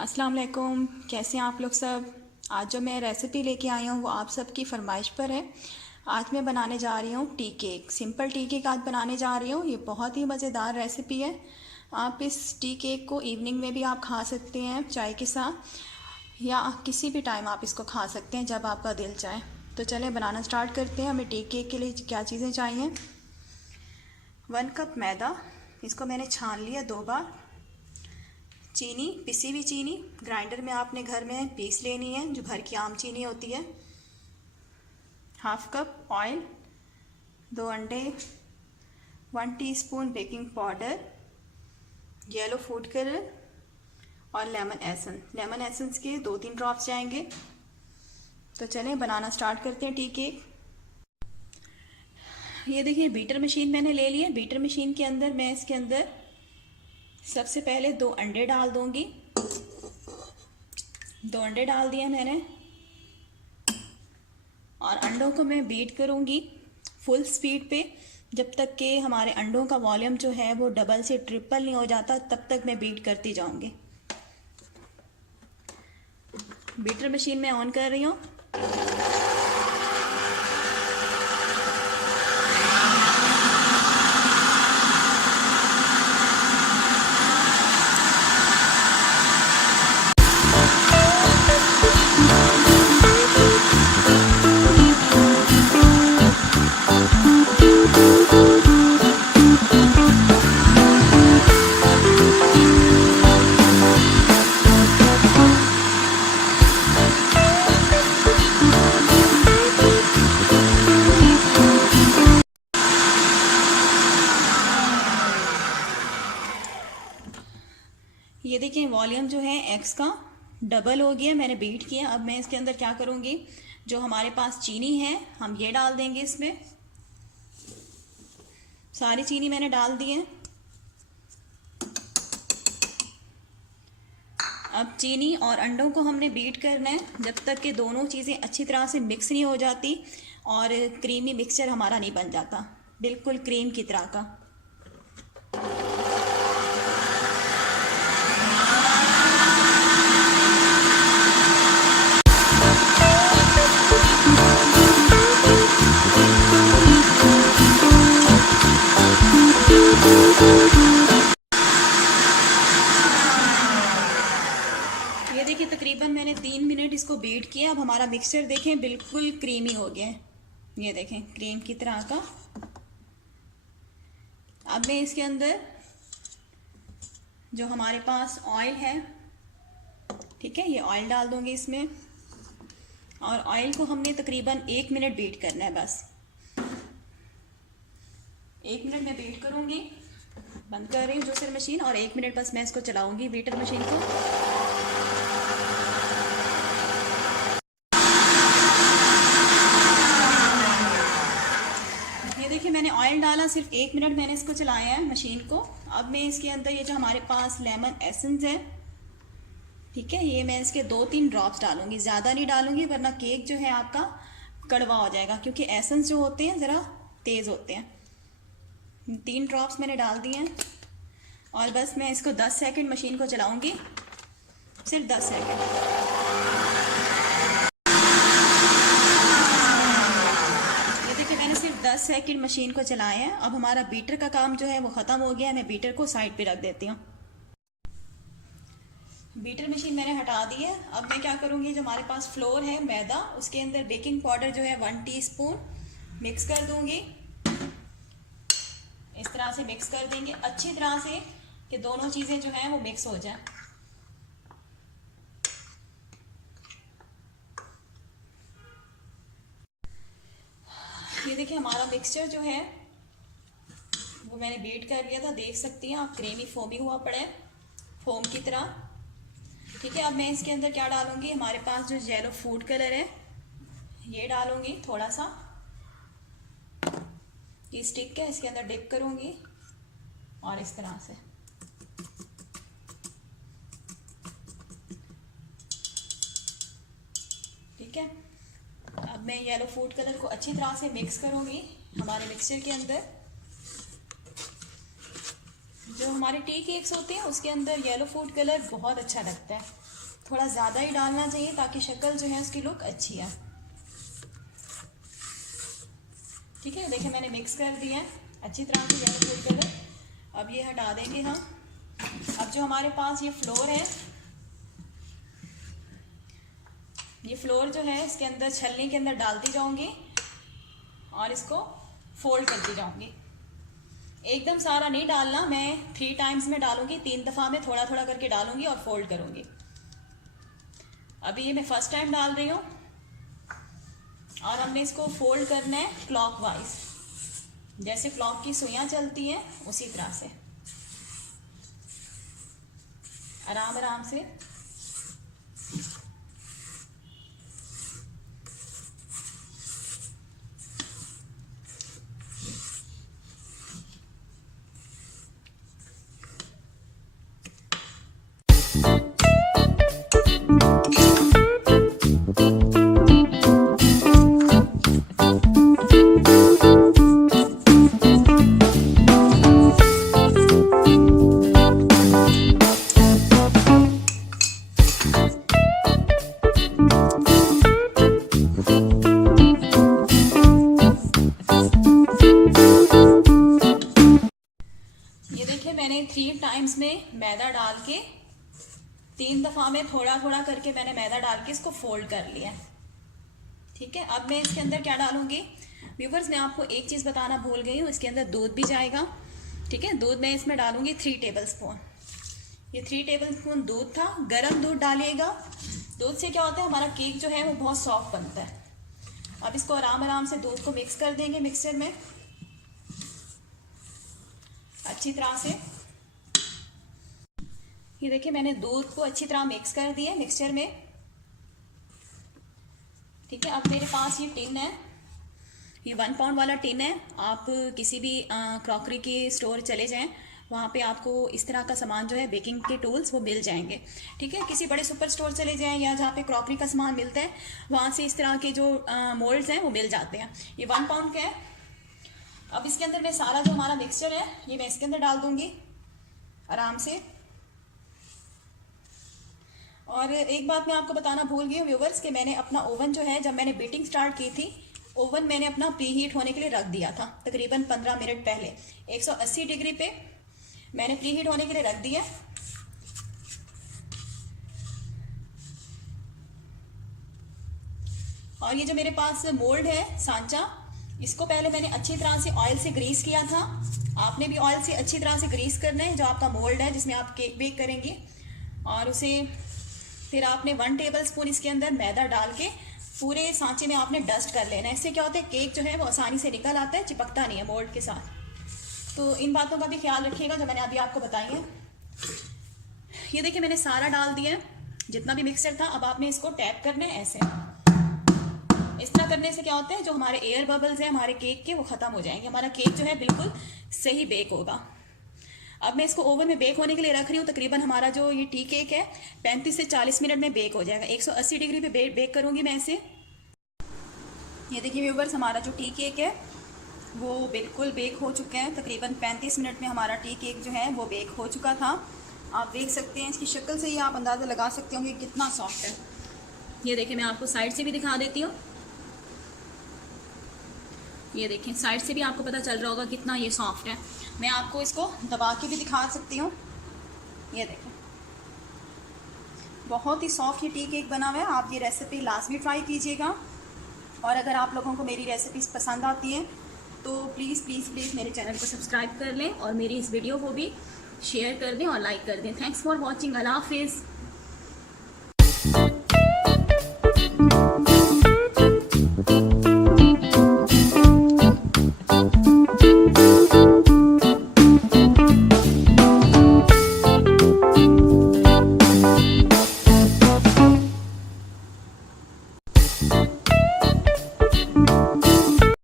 अस्सलाम वालेकुम। कैसे हैं आप लोग सब। आज जो मैं रेसिपी लेके आई हूँ वो आप सबकी फरमाइश पर है। आज मैं बनाने जा रही हूँ tea cake. Simple tea cake आज बनाने जा रही हूँ। ये बहुत ही मज़ेदार रेसिपी है। आप इस टी केक को इवनिंग में भी आप खा सकते हैं चाय के साथ, या किसी भी टाइम आप इसको खा सकते हैं जब आपका दिल चाहे। तो चलें बनाना स्टार्ट करते हैं। हमें टी केक के लिए क्या चीज़ें चाहिए। 1 कप मैदा, इसको मैंने छान लिया 2 बार। चीनी, पिसी हुई चीनी, ग्राइंडर में आपने घर में पीस लेनी है, जो घर की आम चीनी होती है। 1/2 कप ऑयल, 2 अंडे, 1 teaspoon baking powder, yellow food colour और लेमन एसेंस। लेमन एसेंस के 2-3 ड्रॉप्स जाएंगे। तो चलें बनाना स्टार्ट करते हैं टी केक। ये देखिए बीटर मशीन मैंने ले ली है। बीटर मशीन के अंदर मैं इसके अंदर सबसे पहले 2 अंडे डाल दूंगी। 2 अंडे डाल दिए मैंने और अंडों को मैं बीट करूंगी फुल स्पीड पे, जब तक कि हमारे अंडों का वॉल्यूम जो है वो डबल से ट्रिपल नहीं हो जाता, तब तक मैं बीट करती जाऊंगी। बीटर मशीन में ऑन कर रही हूँ। ये देखिए वॉल्यूम जो है एक्स का डबल हो गया, मैंने बीट किया। अब मैं इसके अंदर क्या करूँगी, जो हमारे पास चीनी है हम ये डाल देंगे इसमें। सारी चीनी मैंने डाल दी है। अब चीनी और अंडों को हमने बीट करना है जब तक कि दोनों चीज़ें अच्छी तरह से मिक्स नहीं हो जाती और क्रीमी मिक्सचर हमारा नहीं बन जाता, बिल्कुल क्रीम की तरह का। ये देखिए तकरीबन मैंने 3 मिनट इसको बीट किया। अब हमारा मिक्सचर देखें बिल्कुल क्रीमी हो गया है, ये देखें क्रीम की तरह का। अब मैं इसके अंदर जो हमारे पास ऑयल है, ठीक है, ये ऑयल डाल दूंगी इसमें। और ऑयल को हमने तकरीबन 1 मिनट बीट करना है, बस 1 मिनट में बीट करूंगी। बंद कर रही हूँ जूसर मशीन और 1 मिनट बस मैं इसको चलाऊंगी बीटर मशीन को। ये देखिए मैंने ऑयल डाला, सिर्फ 1 मिनट मैंने इसको चलाया है मशीन को। अब मैं इसके अंदर ये जो हमारे पास लेमन एसेंस है, ठीक है, ये मैं इसके 2-3 ड्रॉप्स डालूंगी, ज़्यादा नहीं डालूंगी वरना केक जो है आपका कड़वा हो जाएगा, क्योंकि एसेंस जो होते हैं ज़रा तेज़ होते हैं। 3 ड्रॉप्स मैंने डाल दिए हैं और बस मैं इसको 10 सेकंड मशीन को चलाऊंगी, सिर्फ 10 सेकंड। ये देखिए मैंने सिर्फ 10 सेकंड मशीन को चलाया है। अब हमारा बीटर का काम जो है वो ख़त्म हो गया है। मैं बीटर को साइड पे रख देती हूँ। बीटर मशीन मैंने हटा दी है। अब मैं क्या करूँगी, जो हमारे पास फ्लोर है मैदा, उसके अंदर बेकिंग पाउडर जो है 1 टीस्पून मिक्स कर दूँगी। इस तरह से मिक्स कर देंगे अच्छी तरह से कि दोनों चीज़ें जो हैं वो मिक्स हो जाए। ये देखिए हमारा मिक्सचर जो है वो मैंने बीट कर लिया था, देख सकती हैं आप, क्रीमी फोमी हुआ पड़ा है, फोम की तरह। ठीक है, अब मैं इसके अंदर क्या डालूंगी, हमारे पास जो येलो फूड कलर है ये डालूंगी थोड़ा सा। ये स्टिक है, इसके अंदर डिप करूंगी और इस तरह से। ठीक है, अब मैं येलो फूड कलर को अच्छी तरह से मिक्स करूंगी हमारे मिक्सचर के अंदर। जो जो हमारे टी केक्स होते हैं उसके अंदर येलो फूड कलर बहुत अच्छा लगता है, थोड़ा ज़्यादा ही डालना चाहिए ताकि शक्ल जो है उसकी लुक अच्छी है। ठीक है, देखिए मैंने मिक्स कर दिया है अच्छी तरह से येलो फूड कलर। अब ये हटा देंगे हम। अब जो हमारे पास ये फ्लोर है, ये फ्लोर जो है इसके अंदर छलनी के अंदर डालती जाऊंगी और इसको फोल्ड करती जाऊंगी। एकदम सारा नहीं डालना, मैं 3 टाइम्स में डालूंगी, 3 दफ़ा में थोड़ा थोड़ा करके डालूंगी और फोल्ड करूंगी। अभी ये मैं फर्स्ट टाइम डाल रही हूँ और हमने इसको फोल्ड करना है क्लॉकवाइज, जैसे क्लॉक की सुइयां चलती हैं उसी तरह से आराम आराम से। मैंने 3 टाइम्स में मैदा डाल के 3 दफ़ा में थोड़ा थोड़ा करके मैंने मैदा डाल के इसको फोल्ड कर लिया। ठीक है, अब मैं इसके अंदर क्या डालूंगी व्यूवर्स, मैं आपको एक चीज़ बताना भूल गई हूँ, इसके अंदर दूध भी जाएगा। ठीक है, दूध मैं इसमें डालूंगी 3 टेबल स्पून। ये 3 टेबल स्पून दूध था, गर्म दूध डालिएगा। दूध से क्या होता है, हमारा केक जो है वो बहुत सॉफ्ट बनता है। अब इसको आराम आराम से दूध को मिक्स कर देंगे मिक्सर में अच्छी तरह से। ये देखिए मैंने दूध को अच्छी तरह मिक्स कर दिया मिक्सचर में। ठीक है, अब मेरे पास ये टिन है, ये 1 पाउंड वाला टिन है। आप किसी भी क्रॉकरी के स्टोर चले जाएं, वहाँ पे आपको इस तरह का सामान जो है बेकिंग के टूल्स वो मिल जाएंगे। ठीक है, किसी बड़े सुपर स्टोर चले जाएं या जहाँ पे क्रॉकरी का सामान मिलता है, वहाँ से इस तरह के जो मोल्ड्स हैं वो मिल जाते हैं। ये 1 पाउंड का है। अब इसके अंदर मैं सारा जो हमारा मिक्सचर है ये मैं इसके अंदर डाल दूंगी आराम से। और एक बात मैं आपको बताना भूल गई हूँ व्यूवर्स कि मैंने अपना ओवन जो है, जब मैंने बीटिंग स्टार्ट की थी, ओवन मैंने अपना प्री हीट होने के लिए रख दिया था तकरीबन 15 मिनट पहले। 180 डिग्री पे मैंने प्री हीट होने के लिए रख दिया। और ये जो मेरे पास मोल्ड है सांचा, इसको पहले मैंने अच्छी तरह से ऑयल से ग्रीस किया था। आपने भी ऑयल से अच्छी तरह से ग्रीस करना है जो आपका मोल्ड है जिसमें आप केक बेक करेंगे। और उसे फिर आपने 1 टेबल स्पून इसके अंदर मैदा डाल के पूरे सांचे में आपने डस्ट कर लेना है। इससे क्या होता है, केक जो है वो आसानी से निकल आता है, चिपकता नहीं है मोल्ड के साथ। तो इन बातों का भी ख्याल रखिएगा जो मैंने अभी आपको बताई है। ये देखिए मैंने सारा डाल दिया जितना भी मिक्सचर था। अब आपने इसको टैप करना है ऐसे। इस तरह करने से क्या होता है, जो हमारे एयर बबल्स हैं हमारे केक के वो ख़त्म हो जाएंगे, हमारा केक जो है बिल्कुल सही बेक होगा। अब मैं इसको ओवन में बेक होने के लिए रख रही हूँ। तकरीबन हमारा जो ये टी केक है 35 से 40 मिनट में बेक हो जाएगा। 180 डिग्री पे बेक करूँगी मैं इसे। ये देखिए व्यूवर्स, हमारा जो टी केक है वो बिल्कुल बेक हो चुका है। तकरीबन 35 मिनट में हमारा टी केक जो है वो बेक हो चुका था। आप देख सकते हैं, इसकी शक्ल से ही आप अंदाज़ा लगा सकते होंगे कितना सॉफ्ट है। ये देखिए मैं आपको साइड से भी दिखा देती हूँ। ये देखें साइड से भी आपको पता चल रहा होगा कितना ये सॉफ्ट है। मैं आपको इसको दबा के भी दिखा सकती हूँ। ये देखें बहुत ही सॉफ्ट ये टी केक बना हुआ है। आप ये रेसिपी लाजमी ट्राई कीजिएगा। और अगर आप लोगों को मेरी रेसिपीज़ पसंद आती हैं तो प्लीज़ प्लीज़ प्लीज़ मेरे चैनल को सब्सक्राइब कर लें और मेरी इस वीडियो को भी शेयर कर दें और लाइक कर दें। Thanks for watching. अल्लाह हाफिज़।